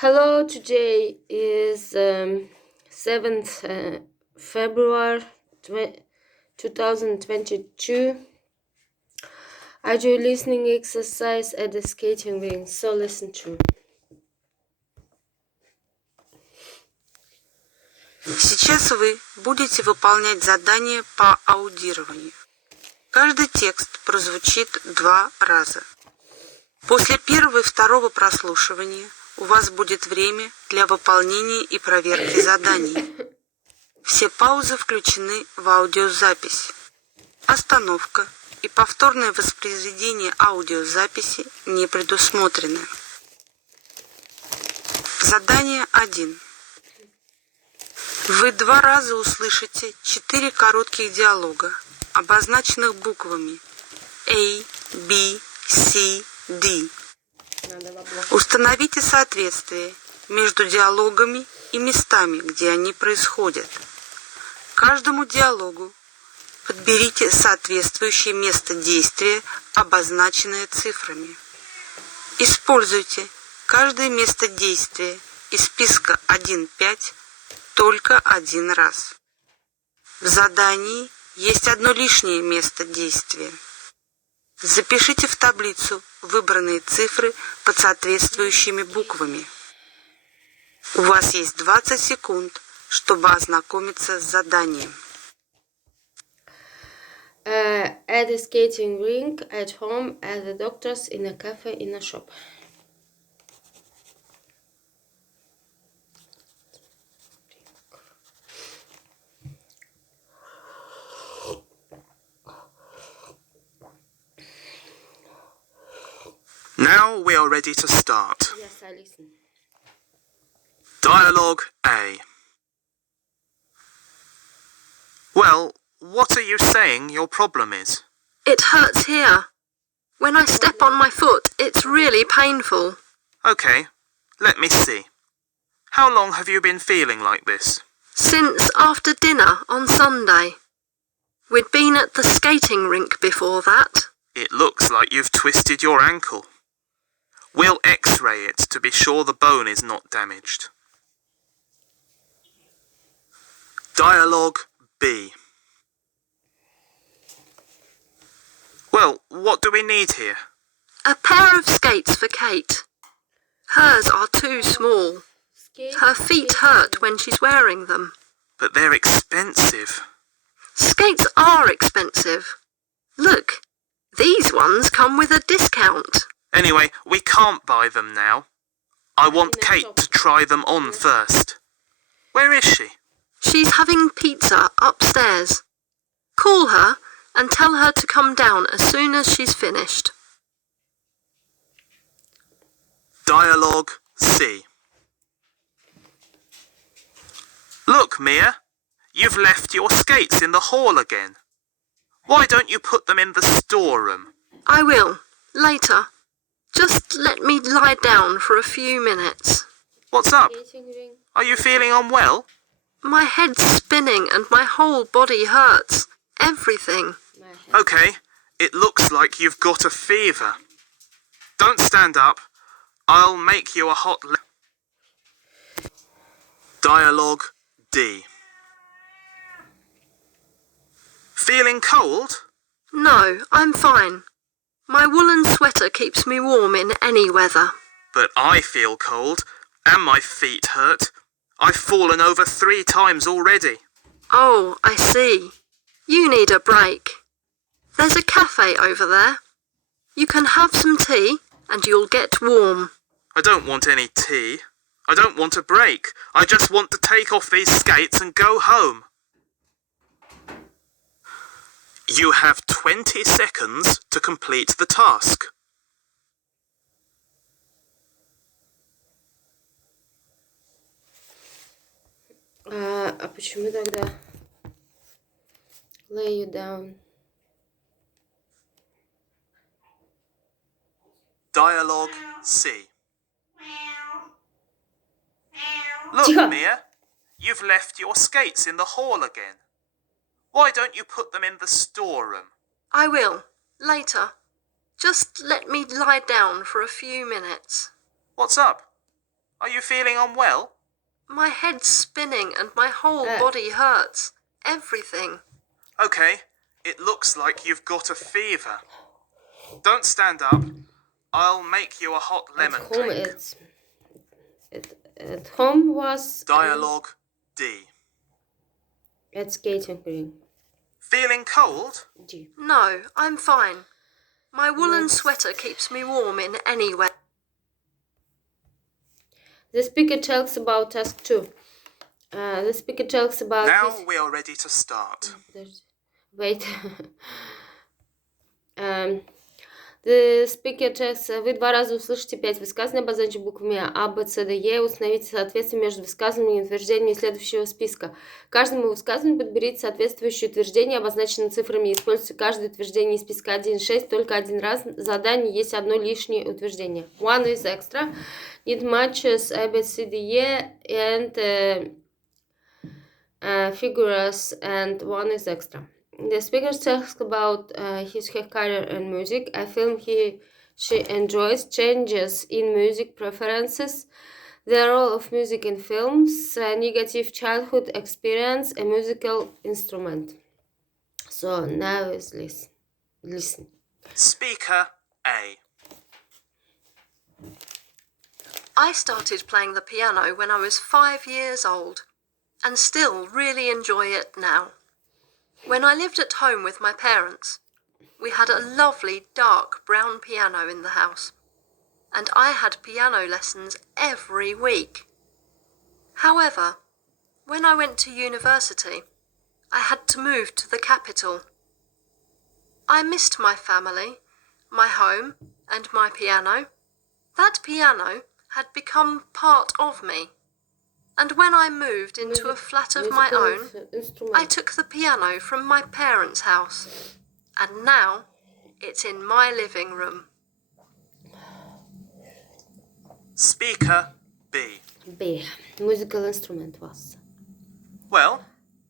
Hello, today is 7th February 2022. I do listening exercise at the skating rink, so listen to. Сейчас вы будете выполнять задание по аудированию. Каждый текст прозвучит 2 раза. После первого и второго прослушивания у вас будет время для выполнения и проверки заданий. Все паузы включены в аудиозапись. Остановка и повторное воспроизведение аудиозаписи не предусмотрены. Задание 1. Вы 2 раза услышите 4 коротких диалога, обозначенных буквами A, B, C, D. Установите соответствие между диалогами и местами, где они происходят. Каждому диалогу подберите соответствующее место действия, обозначенное цифрами. Используйте каждое место действия из списка 1-5 только 1 раз. В задании есть одно лишнее место действия. Запишите в таблицу выбранные цифры под соответствующими буквами. У вас есть 20 секунд, чтобы ознакомиться с заданием. At the skating rink, at home, at the doctor's, in a cafe, in a shop. Now we are ready to start. Yes, I listen. Dialogue A. Well, what are you saying your problem is? It hurts here. When I step on my foot, it's really painful. Okay, let me see. How long have you been feeling like this? Since after dinner on Sunday. We'd been at the skating rink before that. It looks like you've twisted your ankle. We'll x-ray it to be sure the bone is not damaged. Dialogue B. Well, what do we need here? A pair of skates for Kate. Hers are too small. Her feet hurt when she's wearing them. But they're expensive. Skates are expensive. Look, these ones come with a discount. Anyway, we can't buy them now. I want Kate to try them on first. Where is she? She's having pizza upstairs. Call her and tell her to come down as soon as she's finished. Dialogue C. Look, Mia, you've left your skates in the hall again. Why don't you put them in the storeroom? I will, later. Just let me lie down for a few minutes. What's up? Skating rink. Are you feeling unwell? My head's spinning and my whole body hurts. Everything. My head. Okay, it looks like you've got a fever. Don't stand up. I'll make you a hot... Dialogue D. Feeling cold? No, I'm fine. My woolen sweater keeps me warm in any weather. But I feel cold, and my feet hurt. I've fallen over 3 times already. Oh, I see. You need a break. There's a cafe over there. You can have some tea and you'll get warm. I don't want any tea. I don't want a break. I just want to take off these skates and go home. You have 20 seconds to complete the task. А почему тогда lay you down? Dialogue C. Look, Тихо. Mia, you've left your skates in the hall again. Why don't you put them in the storeroom? I will, later. Just let me lie down for a few minutes. What's up? Are you feeling unwell? My head's spinning and my whole body hurts. Everything. Okay, it looks like you've got a fever. Don't stand up. I'll make you a hot lemon drink. At home was Dialogue D. at skating rink. Feeling cold? D. No, I'm fine. My woolen sweater keeps me warm in any weather. The speaker talks about task 2. The speaker talks about Now we are ready to start. Wait. The speaker talks. Вы 2 раза услышите 5 высказаний, обозначенных буквами А, Б, С, Д, Е. Установите соответствие между высказываниями и утверждениями следующего списка. Каждому высказыванию подберите соответствующее утверждение, обозначенное цифрами. Используйте каждое утверждение из списка 1, 6 только один раз. Задание есть одно лишнее утверждение. One is extra. It matches A, B, C, D, E and figures, and one is extra. The speaker talks about her career and music, a film she enjoys, changes in music preferences, the role of music in films, a negative childhood experience, a musical instrument. So now is listen. Speaker A. I started playing the piano when I was 5 years old, and still really enjoy it now. When I lived at home with my parents, we had a lovely dark brown piano in the house, and I had piano lessons every week. However, when I went to university, I had to move to the capital. I missed my family, my home, and my piano. That piano had become part of me. And when I moved into a flat of my own, I took the piano from my parents' house. And now it's in my living room. Speaker B. B. Musical instrument was. Well,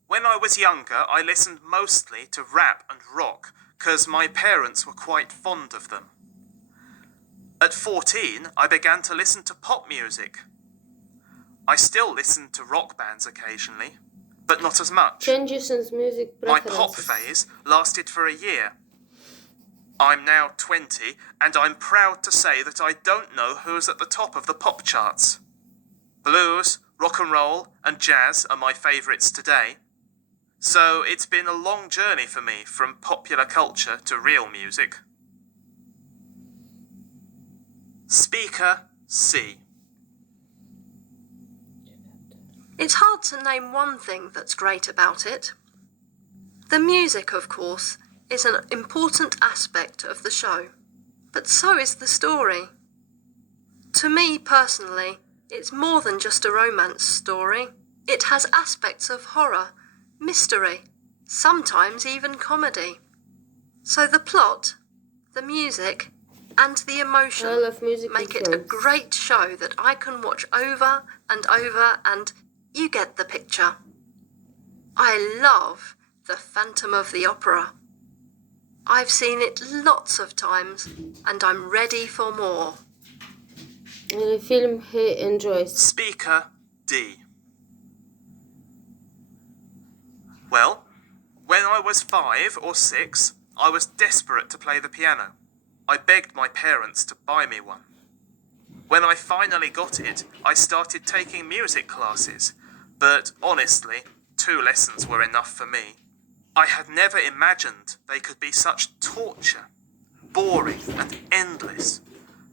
when I was younger, I listened mostly to rap and rock, 'cause my parents were quite fond of them. At 14, I began to listen to pop music. I still listen to rock bands occasionally, but not as much. Changes in music My preferences. pop phase lasted for a year. I'm now 20, and I'm proud to say that I don't know who's at the top of the pop charts. Blues, rock and roll, and jazz are my favourites today. So it's been a long journey for me from popular culture to real music. Speaker C. It's hard to name one thing that's great about it. The music, of course, is an important aspect of the show, but so is the story. To me personally, it's more than just a romance story. It has aspects of horror, mystery, sometimes even comedy. So the plot, the music, and the emotion I love music make and it a films. great show that I can watch over and over, and you get the picture. I love The Phantom of the Opera. I've seen it lots of times, and I'm ready for more. A film he enjoys. Speaker D. Well, when I was 5 or 6, I was desperate to play the piano. I begged my parents to buy me one. When I finally got it, I started taking music classes, but honestly, 2 lessons were enough for me. I had never imagined they could be such torture, boring and endless.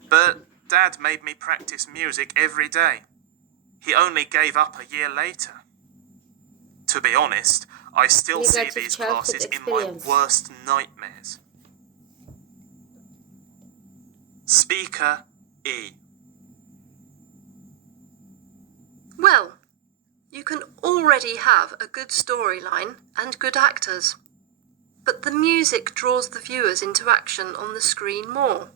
But Dad made me practice music every day. He only gave up a year later. To be honest, I still see Negative these childhood classes in my experience. worst nightmares. Speaker E. Well, you can already have a good storyline and good actors, but the music draws the viewers into action on the screen more.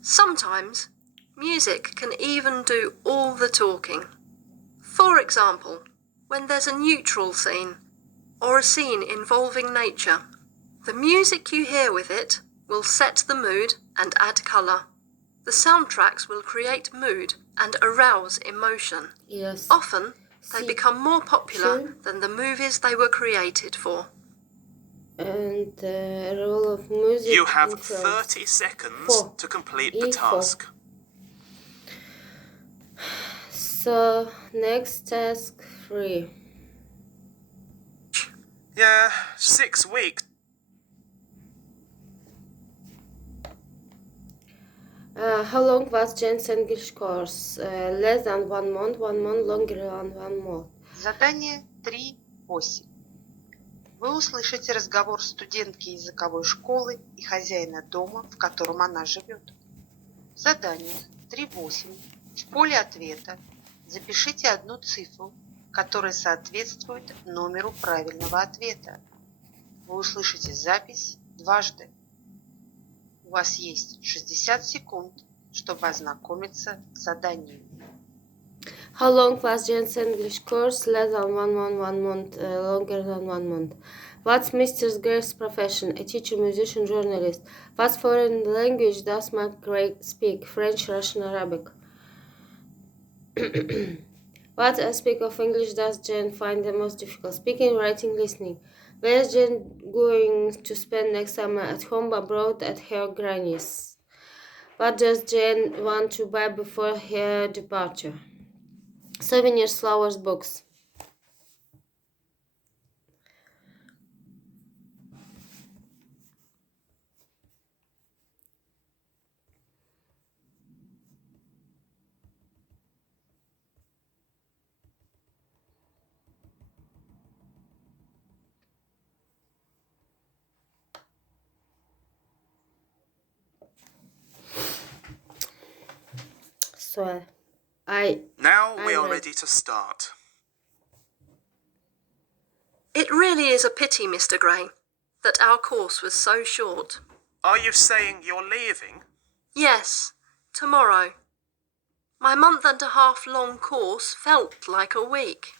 Sometimes, music can even do all the talking. For example, when there's a neutral scene, or a scene involving nature, the music you hear with it will set the mood and add colour. The soundtracks will create mood and arouse emotion. Yes. Often, they become more popular Sure. than the movies they were created for. And the role of music You have in films. 30 seconds 4. to complete the E4. task. So, next task 3. Yeah, 6 weeks. How long was Jen's English course? Less than 1 month, 1 month, longer than 1 month. Задание 3.8. Вы услышите разговор студентки языковой школы и хозяина дома, в котором она живет. Задание 3.8. В поле ответа запишите одну цифру, которая соответствует номеру правильного ответа. Вы услышите запись дважды. У вас есть 60 секунд, чтобы ознакомиться с заданием. How long was Jen's English course? Less than 1 month, 1 month, longer than 1 month. What's Mr. Gray's profession? A teacher, musician, journalist. What foreign language does Mark Gray speak? French, Russian, Arabic. What aspect of English does Jen find the most difficult? Speaking, writing, listening. Where is Jen going to spend next summer? At home, abroad, at her granny's. What does Jen want to buy before her departure? Souvenirs, flowers, books. So, Now we I'm are ready. ready to start. It really is a pity, Mr. Gray, that our course was so short. Are you saying you're leaving? Yes, tomorrow. My month-and-a-half-long course felt like a week.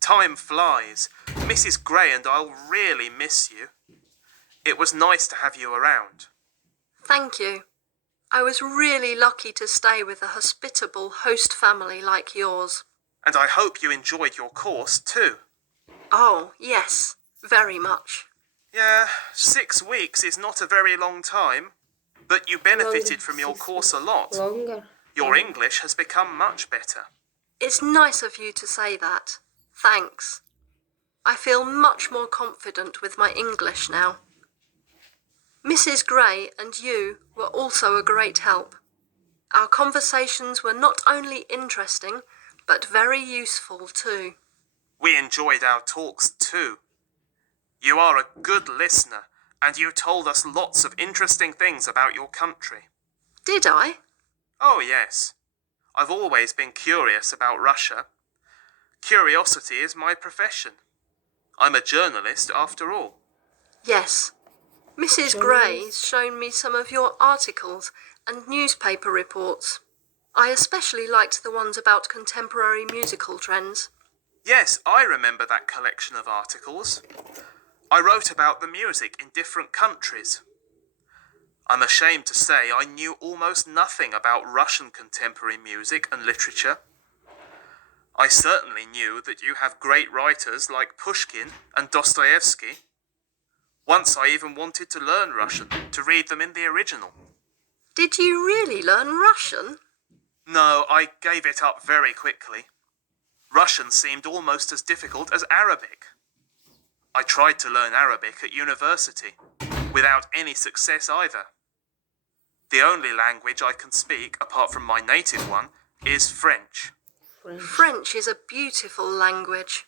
Time flies. Mrs. Gray and I'll really miss you. It was nice to have you around. Thank you. I was really lucky to stay with a hospitable host family like yours. And I hope you enjoyed your course too. Oh, yes, very much. Yeah, 6 weeks is not a very long time, but you benefited Longer, from your 6 course a weeks. lot. Longer. Your English has become much better. It's nice of you to say that. Thanks. I feel much more confident with my English now. Mrs. Gray and you were also a great help. Our conversations were not only interesting, but very useful too. We enjoyed our talks too. You are a good listener, and you told us lots of interesting things about your country. Did I? Oh, yes. I've always been curious about Russia. Curiosity is my profession. I'm a journalist after all. Yes. Mrs. Gray's shown me some of your articles and newspaper reports. I especially liked the ones about contemporary musical trends. Yes, I remember that collection of articles. I wrote about the music in different countries. I'm ashamed to say I knew almost nothing about Russian contemporary music and literature. I certainly knew that you have great writers like Pushkin and Dostoevsky. Once I even wanted to learn Russian, to read them in the original. Did you really learn Russian? No, I gave it up very quickly. Russian seemed almost as difficult as Arabic. I tried to learn Arabic at university, without any success either. The only language I can speak, apart from my native one, is French. French is a beautiful language.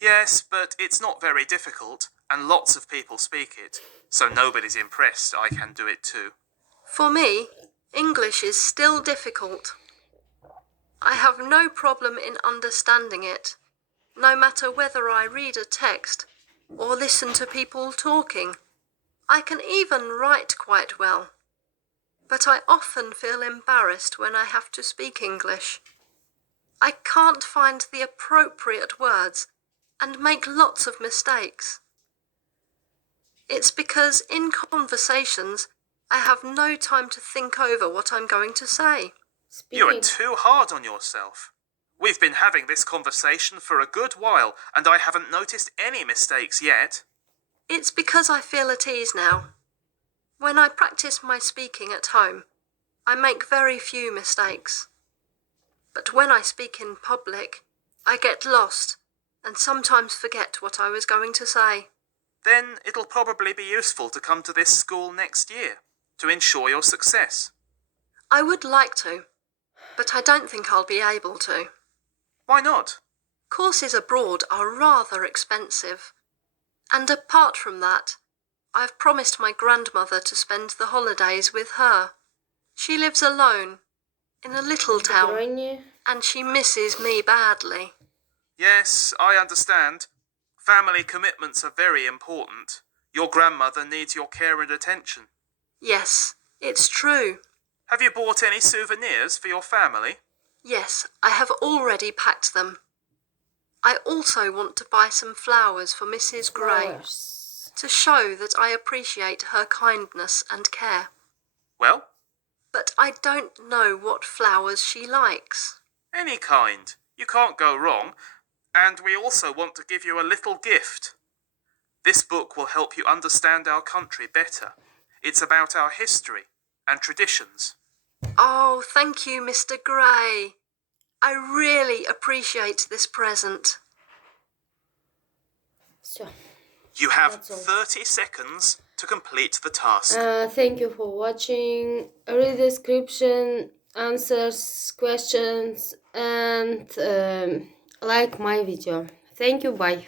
Yes, but it's not very difficult, and lots of people speak it, so nobody's impressed I can do it too. For me, English is still difficult. I have no problem in understanding it, no matter whether I read a text or listen to people talking. I can even write quite well. But I often feel embarrassed when I have to speak English. I can't find the appropriate words and make lots of mistakes. It's because in conversations, I have no time to think over what I'm going to say. You are Speaking. too hard on yourself. We've been having this conversation for a good while, and I haven't noticed any mistakes yet. It's because I feel at ease now. When I practice my speaking at home, I make very few mistakes. But when I speak in public, I get lost and sometimes forget what I was going to say. Then it'll probably be useful to come to this school next year to ensure your success. I would like to, but I don't think I'll be able to. Why not? Courses abroad are rather expensive. And apart from that, I've promised my grandmother to spend the holidays with her. She lives alone, in a little town, Аудирование. and she misses me badly. Yes, I understand. Family commitments are very important. Your grandmother needs your care and attention. Yes, it's true. Have you bought any souvenirs for your family? Yes, I have already packed them. I also want to buy some flowers for Mrs. Gray Flowers. to show that I appreciate her kindness and care. Well, But I don't know what flowers she likes. any kind. You can't go wrong. And we also want to give you a little gift. This book will help you understand our country better. It's about our history and traditions. Oh, thank you, Mr. Gray. I really appreciate this present. Все. You have That's all. 30 seconds to complete the task. Thank you for watching. Read description, answers, questions, and like my video. Thank you. Bye.